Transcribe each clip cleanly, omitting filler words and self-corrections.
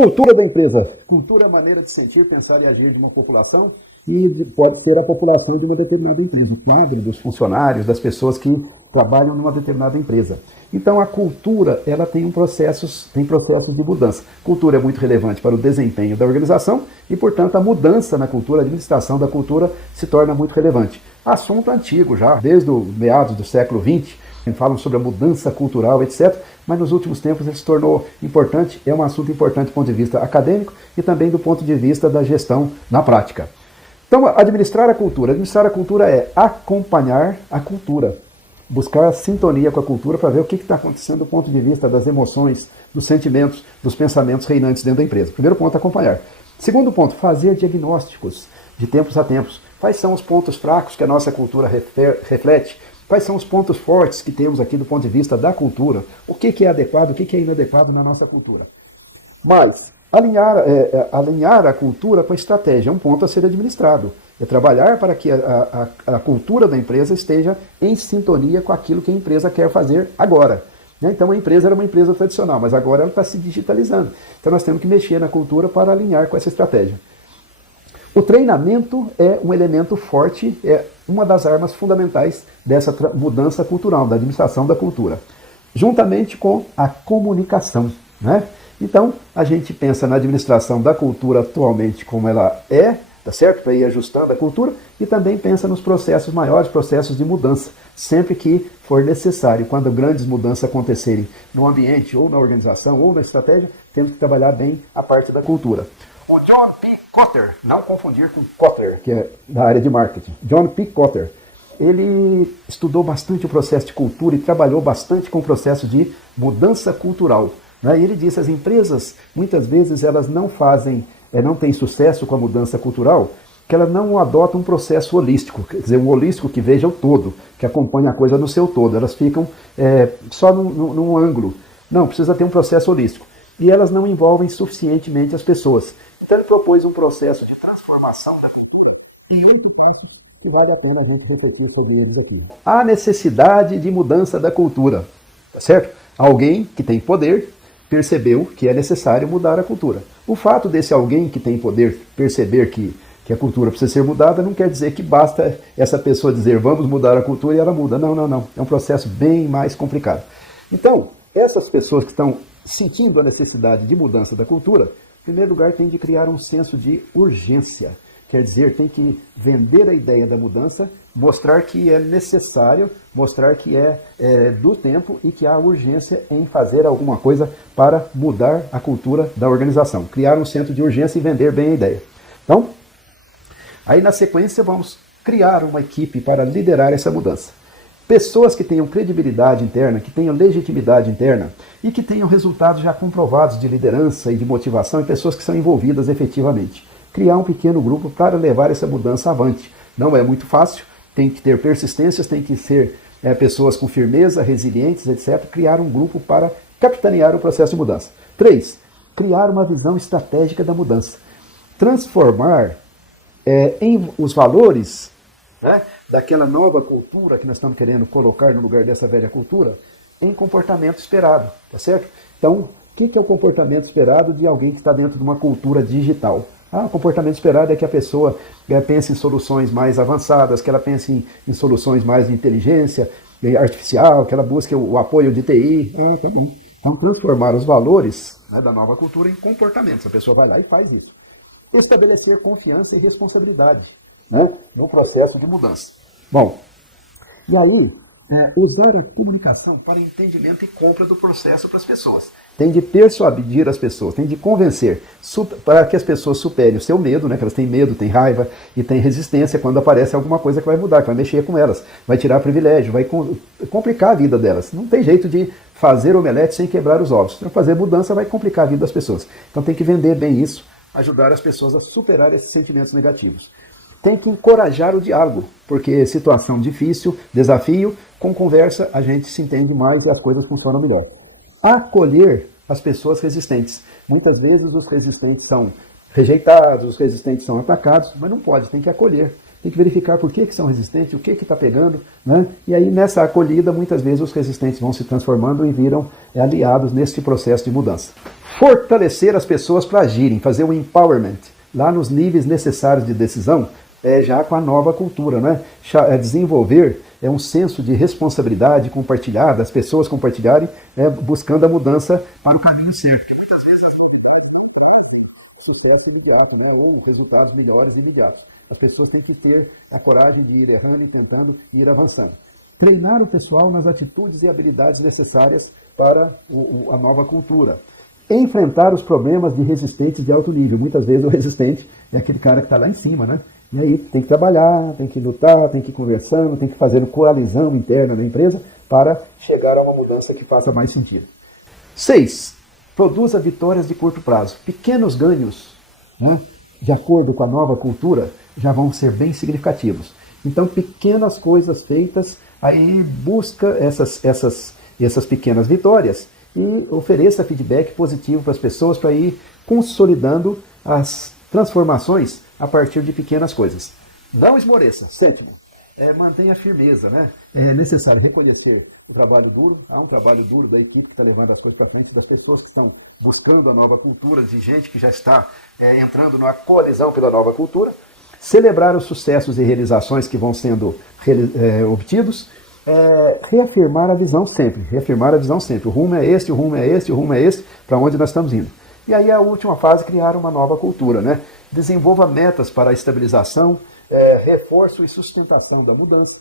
Cultura da empresa. Cultura é a maneira de sentir, pensar e agir de uma população e pode ser a população de uma determinada empresa, o quadro dos funcionários, das pessoas que trabalham numa determinada empresa. Então a cultura, ela tem processos de mudança. Cultura é muito relevante para o desempenho da organização e, portanto, a mudança na cultura, a administração da cultura se torna muito relevante. Assunto antigo já, desde os meados do século XX, falam sobre a mudança cultural, etc., mas nos últimos tempos ele se tornou importante, é um assunto importante do ponto de vista acadêmico e também do ponto de vista da gestão na prática. Então, administrar a cultura é acompanhar a cultura, buscar a sintonia com a cultura para ver o que está acontecendo do ponto de vista das emoções, dos sentimentos, dos pensamentos reinantes dentro da empresa. Primeiro ponto, acompanhar. Segundo ponto, fazer diagnósticos de tempos a tempos. Quais são os pontos fracos que a nossa cultura reflete? Quais são os pontos fortes que temos aqui do ponto de vista da cultura? O que é adequado, o que é inadequado na nossa cultura? Mas, alinhar a cultura com a estratégia é um ponto a ser administrado. É trabalhar para que a cultura da empresa esteja em sintonia com aquilo que a empresa quer fazer agora. Então a empresa era uma empresa tradicional, mas agora ela está se digitalizando. Então nós temos que mexer na cultura para alinhar com essa estratégia. O treinamento é um elemento forte, é uma das armas fundamentais dessa mudança cultural, da administração da cultura, juntamente com a comunicação, né? Então, a gente pensa na administração da cultura atualmente como ela é, tá certo? Para ir ajustando a cultura, e também pensa nos processos maiores, processos de mudança, sempre que for necessário. Quando grandes mudanças acontecerem no ambiente, ou na organização, ou na estratégia, temos que trabalhar bem a parte da cultura. O John P. Kotter, não confundir com Kotler, que é da área de marketing. John P. Kotter, ele estudou bastante o processo de cultura e trabalhou bastante com o processo de mudança cultural. E ele disse que as empresas, muitas vezes, elas não têm sucesso com a mudança cultural, que elas não adotam um processo holístico, quer dizer, um holístico que veja o todo, que acompanhe a coisa no seu todo. Elas ficam só num ângulo. Não, precisa ter um processo holístico. E elas não envolvem suficientemente as pessoas. Então ele propôs um processo de transformação da cultura em 8 passos que vale a pena a gente refletir sobre eles aqui. A necessidade de mudança da cultura, tá certo? Alguém que tem poder percebeu que é necessário mudar a cultura. O fato desse alguém que tem poder perceber que a cultura precisa ser mudada não quer dizer que basta essa pessoa dizer vamos mudar a cultura e ela muda. Não, não, não. É um processo bem mais complicado. Então, essas pessoas que estão sentindo a necessidade de mudança da cultura, em primeiro lugar, tem de criar um senso de urgência. Quer dizer, tem que vender a ideia da mudança, mostrar que é necessário, mostrar que é do tempo e que há urgência em fazer alguma coisa para mudar a cultura da organização. Criar um senso de urgência e vender bem a ideia. Então, aí na sequência vamos criar uma equipe para liderar essa mudança. Pessoas que tenham credibilidade interna, que tenham legitimidade interna e que tenham resultados já comprovados de liderança e de motivação e pessoas que são envolvidas efetivamente. Criar um pequeno grupo para levar essa mudança avante. Não é muito fácil, tem que ter persistências, tem que ser pessoas com firmeza, resilientes, etc. Criar um grupo para capitanear o processo de mudança. 3. Criar uma visão estratégica da mudança. Transformar em os valores, né, daquela nova cultura que nós estamos querendo colocar no lugar dessa velha cultura, em comportamento esperado, tá certo? Então, o que é o comportamento esperado de alguém que está dentro de uma cultura digital? O comportamento esperado é que a pessoa pense em soluções mais avançadas, que ela pense em soluções mais de inteligência artificial, que ela busque o apoio de TI. Tá bom. Então, transformar os valores, né, da nova cultura em comportamentos. A pessoa vai lá e faz isso. Estabelecer confiança e responsabilidade, né, no processo de mudança. Bom, e aí, usar a comunicação para entendimento e compra do processo para as pessoas. Tem de persuadir as pessoas, tem de convencer, para que as pessoas superem o seu medo, né, que elas têm medo, têm raiva e têm resistência quando aparece alguma coisa que vai mudar, que vai mexer com elas, vai tirar privilégio, vai complicar a vida delas. Não tem jeito de fazer omelete sem quebrar os ovos. Para fazer mudança vai complicar a vida das pessoas. Então tem que vender bem isso, ajudar as pessoas a superar esses sentimentos negativos. Tem que encorajar o diálogo, porque situação difícil, desafio, com conversa a gente se entende mais e as coisas funcionam melhor. Acolher as pessoas resistentes. Muitas vezes os resistentes são rejeitados, os resistentes são atacados, mas não pode, tem que acolher. Tem que verificar por que são resistentes, o que está pegando, né? E aí nessa acolhida, muitas vezes os resistentes vão se transformando e viram aliados nesse processo de mudança. Fortalecer as pessoas para agirem, fazer o empowerment lá nos níveis necessários de decisão, já com a nova cultura, né? Desenvolver um senso de responsabilidade compartilhada, as pessoas compartilharem, buscando a mudança para o caminho certo. Porque muitas vezes as novidades não trazem sucesso imediato, né? Ou resultados melhores imediatos. As pessoas têm que ter a coragem de ir errando e tentando ir avançando. Treinar o pessoal nas atitudes e habilidades necessárias para a nova cultura. Enfrentar os problemas de resistentes de alto nível. Muitas vezes o resistente é aquele cara que está lá em cima, né? E aí tem que trabalhar, tem que lutar, tem que ir conversando, tem que fazer coalizão interna na empresa para chegar a uma mudança que faça mais sentido. 6. Produza vitórias de curto prazo. Pequenos ganhos, né, de acordo com a nova cultura, já vão ser bem significativos. Então, pequenas coisas feitas, aí busca essas pequenas vitórias e ofereça feedback positivo para as pessoas para ir consolidando as transformações a partir de pequenas coisas. Não esmoreça. 7. Mantenha firmeza, né? É necessário reconhecer o trabalho duro. Há um trabalho duro da equipe que está levando as coisas para frente, das pessoas que estão buscando a nova cultura, de gente que já está entrando numa coalizão pela nova cultura. Celebrar os sucessos e realizações que vão sendo obtidos. Reafirmar a visão sempre. O rumo é este, o rumo é este, o rumo é este, para onde nós estamos indo. E aí a última fase, criar uma nova cultura, né? Desenvolva metas para a estabilização, reforço e sustentação da mudança,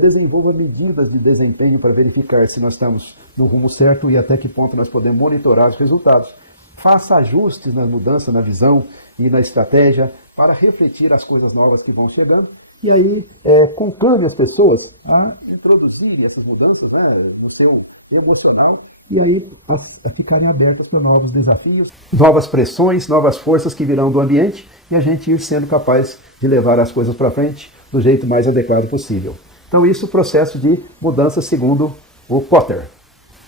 desenvolva medidas de desempenho para verificar se nós estamos no rumo certo e até que ponto nós podemos monitorar os resultados. Faça ajustes na mudança, na visão e na estratégia para refletir as coisas novas que vão chegando. E aí, conclame as pessoas a introduzirem essas mudanças, né, no seu emocional, e aí a ficarem abertas para novos desafios, novas pressões, novas forças que virão do ambiente, e a gente ir sendo capaz de levar as coisas para frente do jeito mais adequado possível. Então, isso é o processo de mudança segundo o Potter.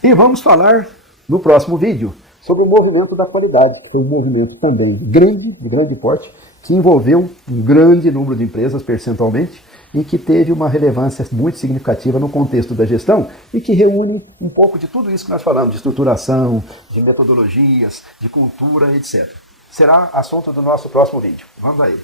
E vamos falar no próximo vídeo sobre o movimento da qualidade, que foi um movimento também de grande porte, que envolveu um grande número de empresas percentualmente e que teve uma relevância muito significativa no contexto da gestão e que reúne um pouco de tudo isso que nós falamos, de estruturação, de metodologias, de cultura, etc. Será assunto do nosso próximo vídeo. Vamos aí.